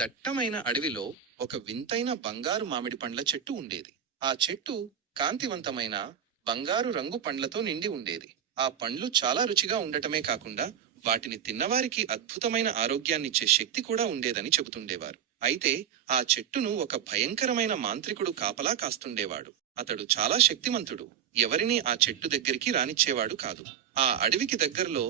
దట్టమైన అడవిలో ఒక వింతైన బంగారు మామిడి పండ్ల చెట్టు ఉండేది. ఆ చెట్టు కాంతివంతమైన బంగారు రంగు పండ్లతో నిండి ఉండేది. ఆ పండ్లు చాలా రుచిగా ఉండటమే కాకుండా వాటిని తిన్నవారికి అద్భుతమైన ఆరోగ్యాన్నిచ్చే శక్తి కూడా ఉండేదని చెబుతుండేవారు. అయితే ఆ చెట్టును ఒక భయంకరమైన మాంత్రికుడు కాపలా కాస్తుండేవాడు. అతడు చాలా శక్తిమంతుడు. ఎవరినీ ఆ చెట్టు దగ్గరికి రానిచ్చేవాడు కాదు. ఆ అడవికి దగ్గరలో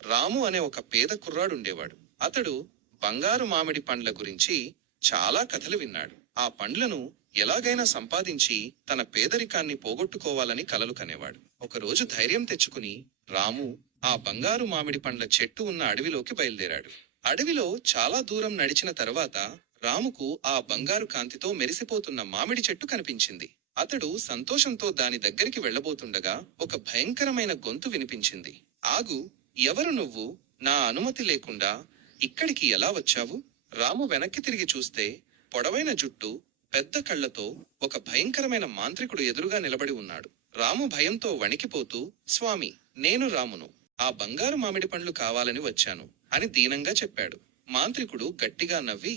రాము అనే ఒక పేద కుర్రాడుండేవాడు. అతడు బంగారు మామిడి పండ్ల గురించి చాలా కథలు విన్నాడు. ఆ పండ్లను ఎలాగైనా సంపాదించి తన పేదరికాన్ని పోగొట్టుకోవాలని కలలు కనేవాడు. ఒకరోజు ధైర్యం తెచ్చుకుని రాము ఆ బంగారు మామిడి పండ్ల చెట్టు ఉన్న అడవిలోకి బయలుదేరాడు. అడవిలో చాలా దూరం నడిచిన తర్వాత రాముకు ఆ బంగారు కాంతితో మెరిసిపోతున్న మామిడి చెట్టు కనిపించింది. అతడు సంతోషంతో దాని దగ్గరికి వెళ్లబోతుండగా ఒక భయంకరమైన గొంతు వినిపించింది. ఆగు! ఎవరు నువ్వు? నా అనుమతి లేకుండా ఇక్కడికి ఎలా వచ్చావు? రాము వెనక్కి తిరిగి చూస్తే పొడవైన జుట్టు, పెద్ద కళ్లతో ఒక భయంకరమైన మాంత్రికుడు ఎదురుగా నిలబడి ఉన్నాడు. రాము భయంతో వణికిపోతూ, స్వామి, నేను రామును. ఆ బంగారు మామిడి పండ్లు కావాలని వచ్చాను అని దీనంగా చెప్పాడు. మాంత్రికుడు గట్టిగా నవ్వి,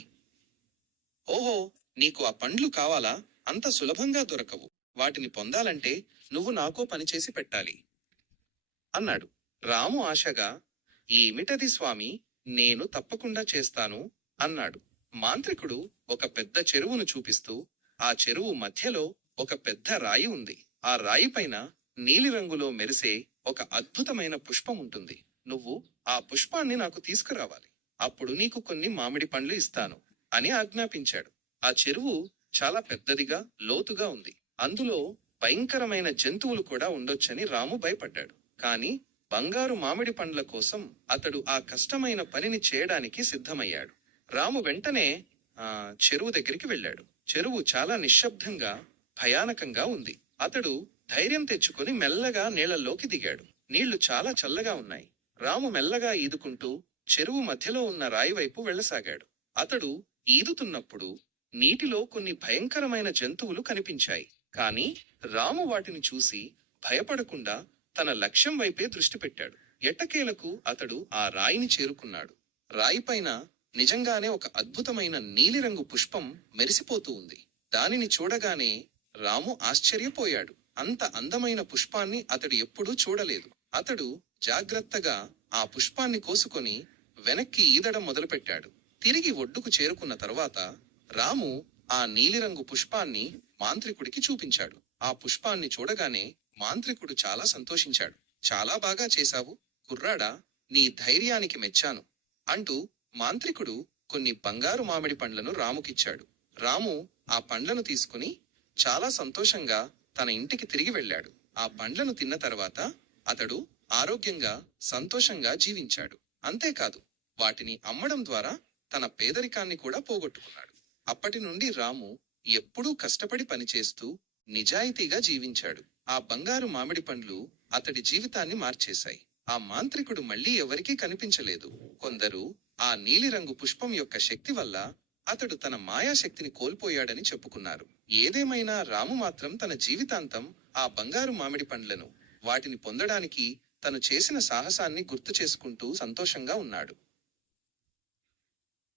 ఓహో, నీకు ఆ పండ్లు కావాలా? అంత సులభంగా దొరకవు. వాటిని పొందాలంటే నువ్వు నాకో పనిచేసి పెట్టాలి అన్నాడు. రాము ఆశగా, ఏమిటది స్వామి? నేను తప్పకుండా చేస్తాను అన్నాడు. మాంత్రికుడు ఒక పెద్ద చెరువును చూపిస్తూ, ఆ చెరువు మధ్యలో ఒక పెద్ద రాయి ఉంది. ఆ రాయి పైన నీలిరంగులో మెరిసే ఒక అద్భుతమైన పుష్పం ఉంటుంది. నువ్వు ఆ పుష్పాన్ని నాకు తీసుకురావాలి. అప్పుడు నీకు కొన్ని మామిడి పండ్లు ఇస్తాను అని ఆజ్ఞాపించాడు. ఆ చెరువు చాలా పెద్దదిగా, లోతుగా ఉంది. అందులో భయంకరమైన జంతువులు కూడా ఉండొచ్చని రాము భయపడ్డాడు. కాని బంగారు మామిడి పండ్ల కోసం అతడు ఆ కష్టమైన పనిని చేయడానికి సిద్ధమయ్యాడు. రాము వెంటనే చెరువు దగ్గరికి వెళ్ళాడు. చెరువు చాలా నిశ్శబ్దంగా, భయానకంగా ఉంది. అతడు ధైర్యం తెచ్చుకొని మెల్లగా నీళ్లలోకి దిగాడు. నీళ్లు చాలా చల్లగా ఉన్నాయి. రాము మెల్లగా ఈదుకుంటూ చెరువు మధ్యలో ఉన్న రాయి వైపు వెళ్లసాగాడు. అతడు ఈదుతున్నప్పుడు నీటిలో కొన్ని భయంకరమైన జంతువులు కనిపించాయి. కాని రాము వాటిని చూసి భయపడకుండా తన లక్ష్యం వైపే దృష్టి పెట్టాడు. ఎట్టకేలకు అతడు ఆ రాయిని చేరుకున్నాడు. రాయిపైన నిజంగానే ఒక అద్భుతమైన నీలిరంగు పుష్పం మెరిసిపోతూ ఉంది. దానిని చూడగానే రాము ఆశ్చర్యపోయాడు. అంత అందమైన పుష్పాన్ని అతడు ఎప్పుడూ చూడలేదు. అతడు జాగ్రత్తగా ఆ పుష్పాన్ని కోసుకొని వెనక్కి ఈదడం మొదలుపెట్టాడు. తిరిగి ఒడ్డుకు చేరుకున్న తరువాత రాము ఆ నీలిరంగు పుష్పాన్ని మాంత్రికుడికి చూపించాడు. ఆ పుష్పాన్ని చూడగానే మాంత్రికుడు చాలా సంతోషించాడు. చాలా బాగా చేశావు కుర్రాడా, నీ ధైర్యానికి మెచ్చాను అంటూ మాంత్రికుడు కొన్ని బంగారు మామిడి పండ్లను రాముకిచ్చాడు. రాము ఆ పండ్లను తీసుకుని చాలా సంతోషంగా తన ఇంటికి తిరిగి వెళ్ళాడు. ఆ పండ్లను తిన్న తర్వాత అతడు ఆరోగ్యంగా, సంతోషంగా జీవించాడు. అంతేకాదు, వాటిని అమ్మడం ద్వారా తన పేదరికాన్ని కూడా పోగొట్టుకున్నాడు. అప్పటి నుండి రాము ఎప్పుడూ కష్టపడి పనిచేస్తూ నిజాయితీగా జీవించాడు. ఆ బంగారు మామిడి పండ్లు అతడి జీవితాన్ని మార్చేశాయి. ఆ మాంత్రికుడు మళ్లీ ఎవరికీ కనిపించలేదు. కొందరు ఆ నీలిరంగు పుష్పం యొక్క శక్తి వల్ల అతడు తన మాయాశక్తిని కోల్పోయాడని చెప్పుకున్నారు. ఏదేమైనా రాము మాత్రం తన జీవితాంతం ఆ బంగారు మామిడి పండ్లను, వాటిని పొందడానికి తను చేసిన సాహసాన్ని గుర్తు చేసుకుంటూ సంతోషంగా ఉన్నాడు.